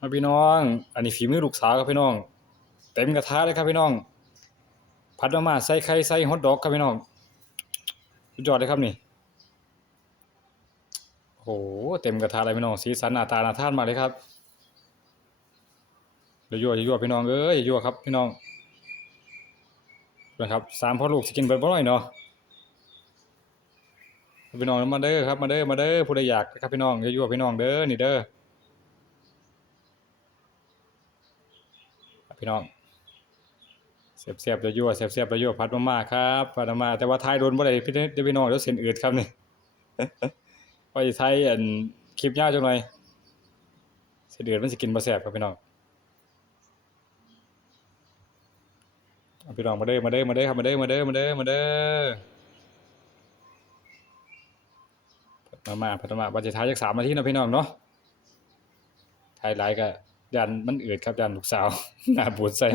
มาพี่น้อง อันนี้ฝีมือลูกสาวครับพี่น้อง เต็มกระทะเลยครับพี่น้อง ผัดมาม่าใส่ไข่ใส่ฮอทดอกครับพี่น้องสุดยอดเลยครับนี่โอ้โหเต็มกระทะเลยพี่น้องสีสันหน้าตาน่าท่านมาเลยครับเดี๋ยวยั่วเดี๋ยวยั่วพี่น้องเอ้ยอย่ายั่วครับพี่น้องนะครับสามพ่อลูกสกินเบิร์ดบ่อยเนาะพี่น้องมาเด้อครับมาเด้อมาเด้อผู้ใดอยากครับพี่น้องอย่ายั่วพี่น้องเด้อนี่เด้อ พี่น้องเสียบเสียบระยั่วเสียบเสียบระยั่วพัดมาม่าครับพัดมามาแต่ว่าทายโดนบ่ได้พี่เด้พี่น้องเดี๋ยวเส้นอืดครับนี่ว่าจะใช้อันคลิปยาวจังหน่อยเส้นอืดมันสิกินบ่แซ่บครับพี่น้องเอาพี่น้องมาเด้อมาเด้อมาเด้อครับมาเด้อมาเด้อมาเด้อมาเด้อพัดมามาพัดมามาว่าจะทายจัก3นาทีนะพี่น้องเนาะทายหลายก็ ยันมันอืดครับยันลูกสาว หน้าบูดใส่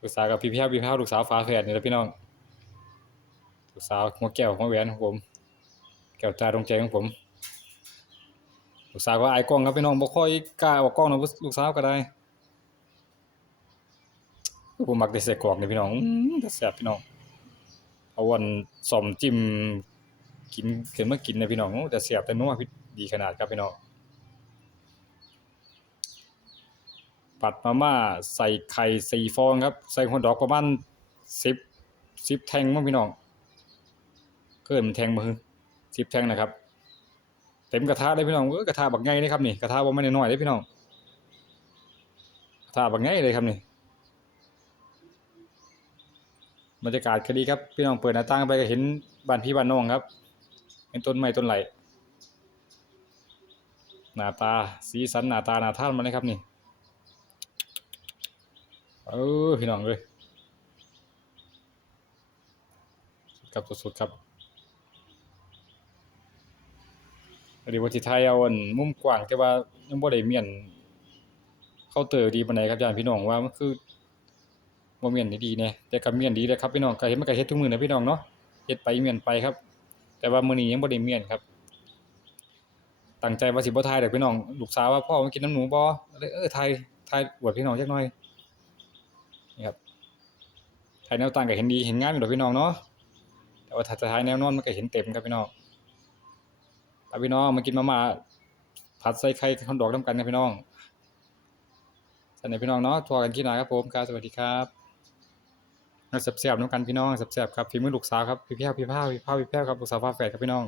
ลูกสาวกับพี่พี่พี่พี่ลูกสาวฟ้าแฝดนี่แหละพี่น้องลูกสาวหัวแก้วหัวแหวนของผมแก้วตาดวงใจของผมลูกสาวก็อายกล้องครับพี่น้องบ่ค่อยกล้าออกกล้องนะลูกสาวก็ได้ผมมักได้ใส่กรอกนี่พี่น้องอื้อแต่แซ่บพี่น้องเอาวันสอมจิ้มกินขึ้นมากินนะพี่น้องโอ้แต่แซ่บแต่นัวพี่ดีขนาดครับพี่น้อง ผัดมาม่าใส่ไข่สี่ฟองครับ ใส่หัวดอกประมาณสิบสิบแทงมั้งพี่น้องเกินแทงมือสิบแทงนะครับ เต็มกระทะเลยพี่น้องเออกระทะบักไงเลยครับนี่กระทะบ่แม่นน้อยเลยพี่น้องกระทะบักไงเลยครับนี่บรรยากาศก็ดีครับพี่น้องเปิดหน้าต่างไปก็เห็นบ้านพี่บ้านน้องครับเห็นต้นไม้ต้นไหลหน้าตาสีสันหน้าตาหน้าท่านมาเลยครับนี่ เออพี่น้องเลยสุดครับสุดๆครับอันนี้วันที่ไทยเอาอันมุมกว้างแต่ว่ายังบ่ได้เมียนเคาน์เตอร์ดีปานใดครับญาติพี่น้องว่ามันคือบ่เมียนดีๆแน่แต่ก็เมียนดีและครับพี่น้องก็เห็นมันก็เฮ็ดทุกมื้อนะพี่น้องเนาะเฮ็ดไปเมียนไปครับ แต่ว่ามื้อนี้ยังบ่ได้เมียนครับตั้งใจว่าสิบ่ถ่ายดอกพี่น้อง ลูกสาวว่าพ่อมากินน้ำหนูบ่เลยเออถ่ายถ่ายอวดพี่น้องจักหน่อย นี่ครับถ่ายแนวตั้งก็เห็นดีเห็นง่ามอยู่ดอกพี่น้องเนาะแต่ว่าถ้าจะถ่ายแนวนอนมันก็เห็นเต็มครับพี่น้องไปพี่น้องมากินมาม่าผัดใส่ไข่ข้าวดอกน้ำกันครับพี่น้องสวัสดีพี่น้องเนาะทัวร์กันที่ไหนครับผมครับสวัสดีครับแซ่บๆน้ำกันพี่น้องแซ่บๆครับฝีมือลูกสาวครับพี่เพี้ยวพี่พ้าพี่พ้าพี่แพ้วครับลูกสาวฟ้าแฝดครับพี่น้อง